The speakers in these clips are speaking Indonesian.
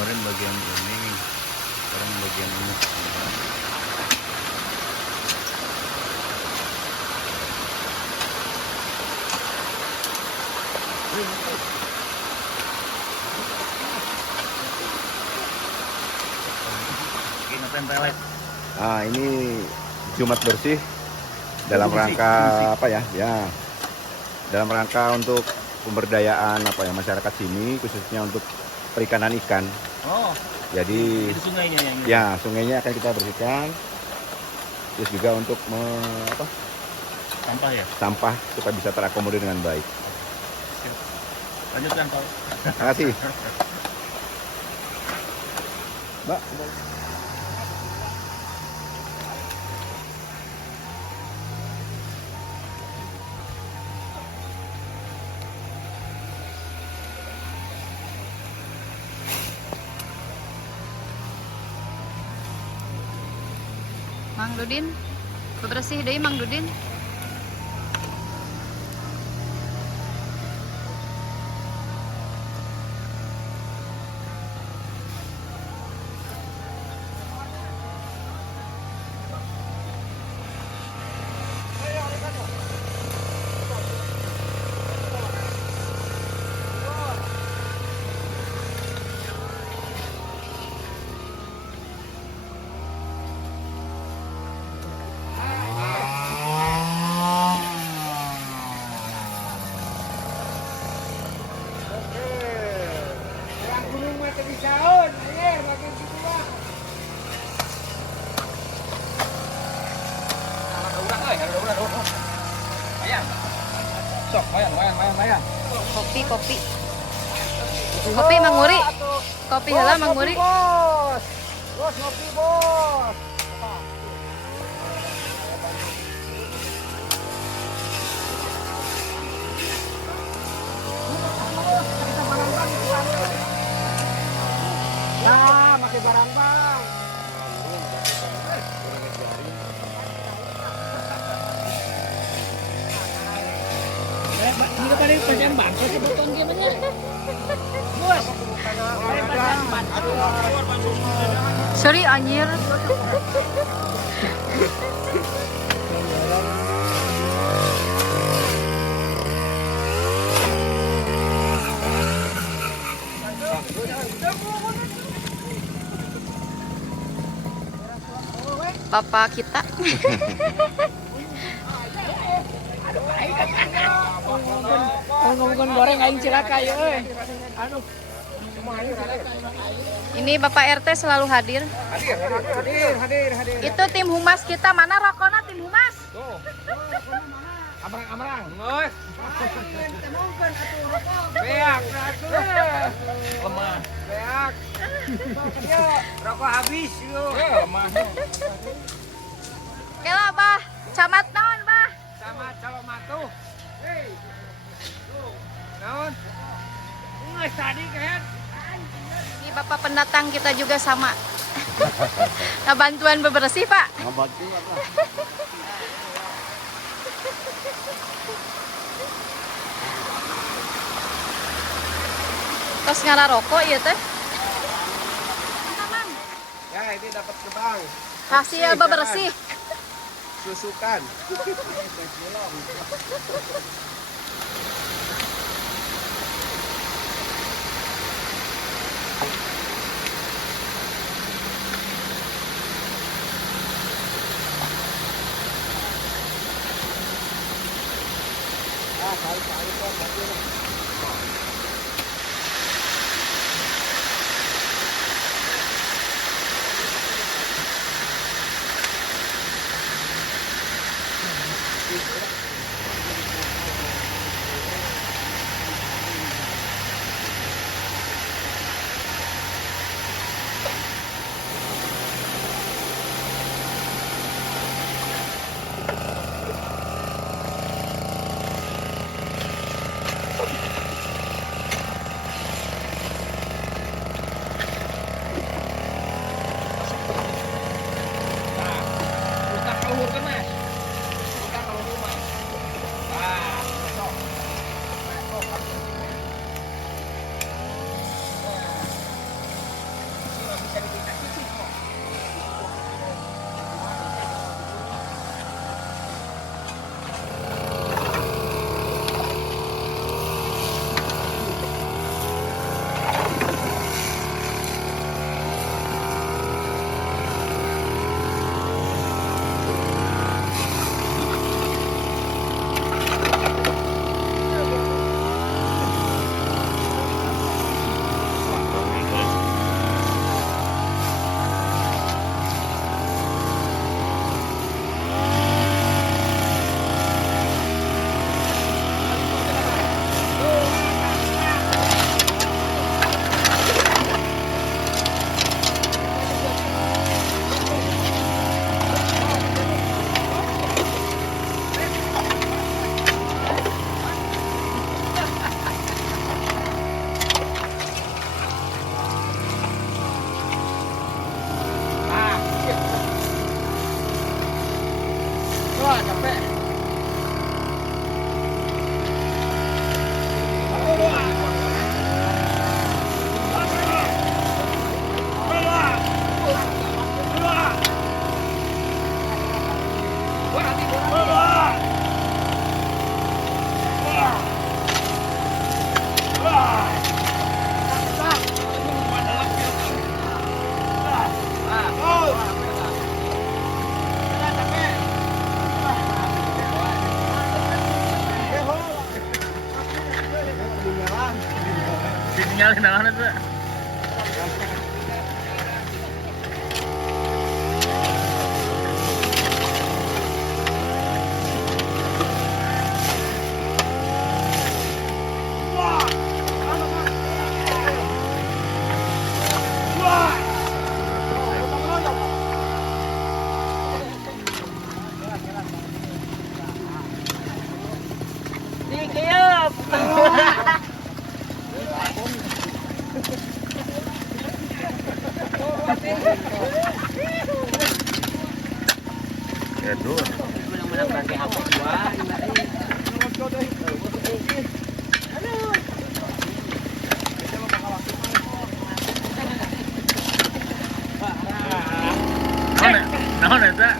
Kemarin bagian ini, sekarang bagian ini. Ah, ini Jumat bersih dalam rangka apa ya? Ya, dalam rangka untuk pemberdayaan apa ya masyarakat sini, khususnya untuk perikanan ikan. Oh, Jadi itu sungainya yang ini. ya sungainya akan kita bersihkan. Terus juga untuk Sampah ya. sampah supaya bisa terakomodir dengan baik. Lanjutkan Pak. Terima kasih. Mbak. Mang Dudin, bebersih deh Mang Dudin. Kopi, kopi. Kopi Mang Muri. Kopi heula Mang Muri. Bos. Bos ngopi, bos. Ya, pakai barang bang. Ini kepada pasang bangsa sebetulnya gimana? Bos. Sorry anjir. Bapak kita. Ngomong goreng aing cilaka ya euy. Aduh. Ini Bapak RT selalu hadir. Hadir. Itu tim humas kita, mana rokoknya tim humas? Tuh. Amrang. Geus. Beak. Lemah. Beak. Yo, rokok habis yo. Lemah. Kela bah, camat naon bah? Sama Calomatu. Hei. Naon? Ngeus tadi kan. Ini Bapak pendatang kita juga sama. Nah, bantuan bebersih Pak. Ngebantu apa? Tos ngara rokok ya teh. Ya, ini dapat kebang. Hasil bebersih. Susukan. Ditinggalin naon tuh. Aduh. Naon eta?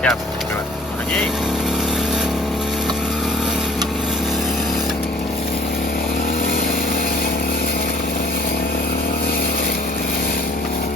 Siap. Lagi.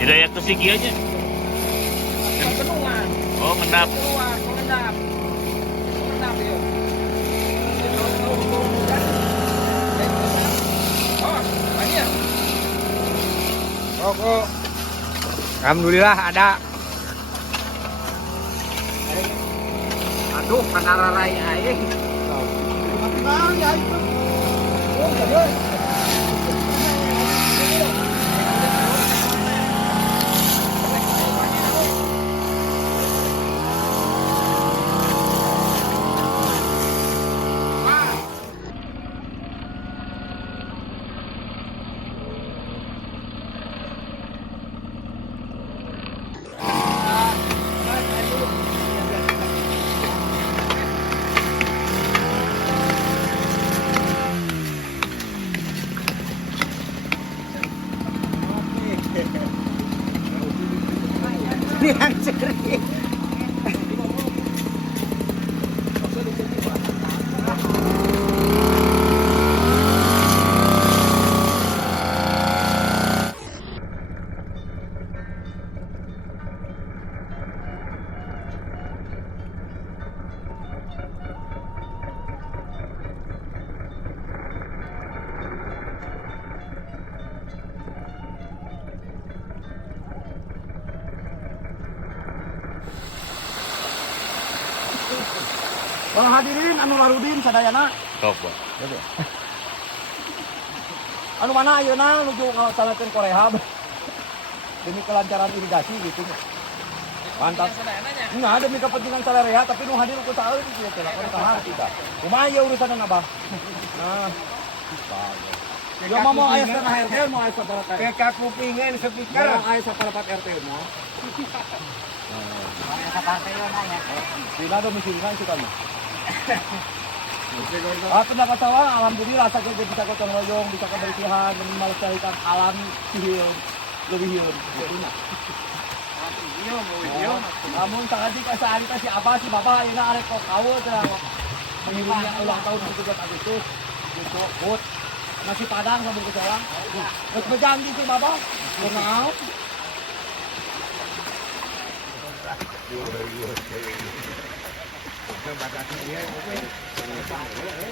Hidayat ke sigi aja. Penuhan. Oh, ngendap. Penuhan, mengendap. Mengendap ya. Oh, banyak. Kok. Alhamdulillah ada. Aduh, panararai aing. Yang sering. Hadirin anu larudin sadayana. Sok, Pak. Anu mana ayeuna nuju ngalaksanakeun korehab demi kelancaran irigasi gitu. Mantap. Nah, demi kepentingan salarea tapi nu hadir ku saeun kieu teh lamun kahar kita. Kumaha ieu urusan Abah? Nah. Yo mau aya setengah RT mau aya saparapat. Keka kupingan speaker. Mau aya saparapat RT mau. Aya saparapat ya. Dina domisilinya itu kan. Pendapat saya, alhamdulillah saya bisa gotong royong, bisa kebersihan, melestarikan alam sihir, lebih hiur. Namun tadi kasih kasih apa sih bapak ini arek kok kau menghirupnya ulang tahun 17 Agustus, besok bot nasi padang sama kecolang. Berjanji sih bapak, kenal.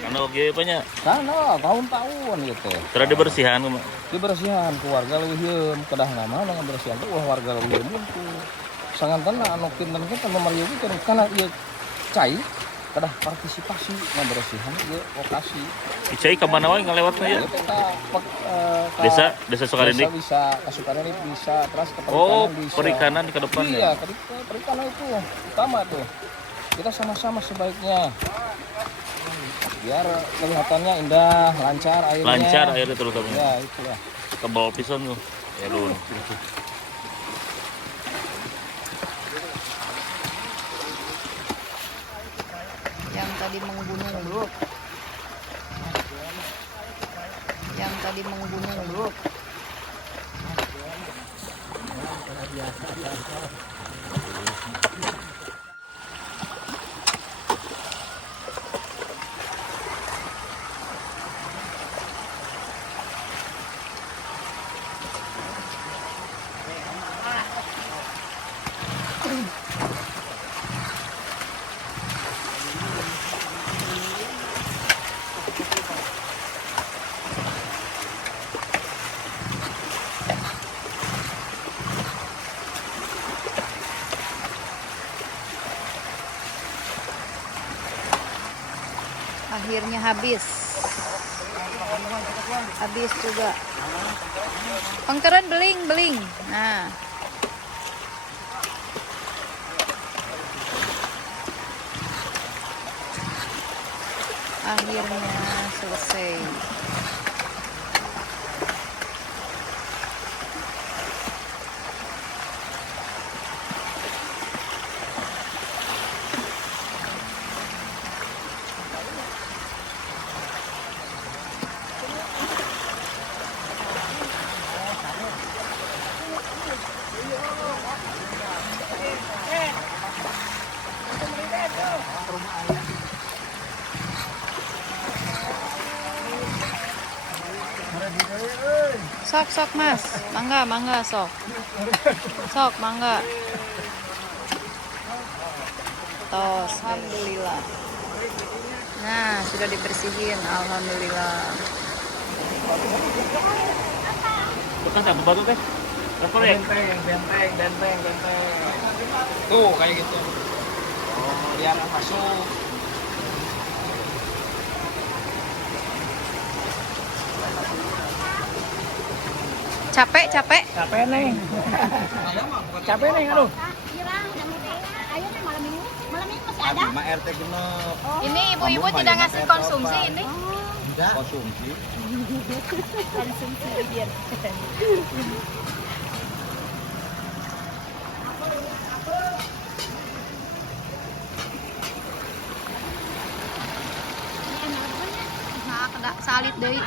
Anu ge apanya? Sana tahun-tahun gitu. Terus dibersihan Dibersihan keluarga leuwih kedah nama dengan bersihan tuh warga leuwih ku. Sanganten anu kinten kita memarieu kan kana ieu cai kedah partisipasi ngabersihan ge lokasi. Icai kemana wae ngalewatna ya? Desa Sukarindi. Bisa ke Sukarindi bisa terus ke perikanan Oh, bisa. perikanan ke depan Iya, ya. perikanan itu utama tuh. Kita sama-sama sebaiknya biar kelihatannya indah, lancar airnya. Lancar airnya terutama. Ya, itulah. Tebal pisan tuh. Ya lu. Yang tadi menggunung bro. Yang tadi menggunung bro. Akhirnya habis juga. Pengkeren beling. Nah, akhirnya selesai. Sok mas, mangga sok mangga. Tos, alhamdulillah. Nah, sudah dibersihin, alhamdulillah. Bukan apa batu teh? Benteng. Tuh kayak gitu. Oh, biar masuk. Capek. Capek nih, aduh. Ayo nih malam ini masih ada. RT genep. Ini ibu-ibu tidak ngasih konsumsi ini. Konsumsi. Konsumsi biar. Nah, kena salit deui.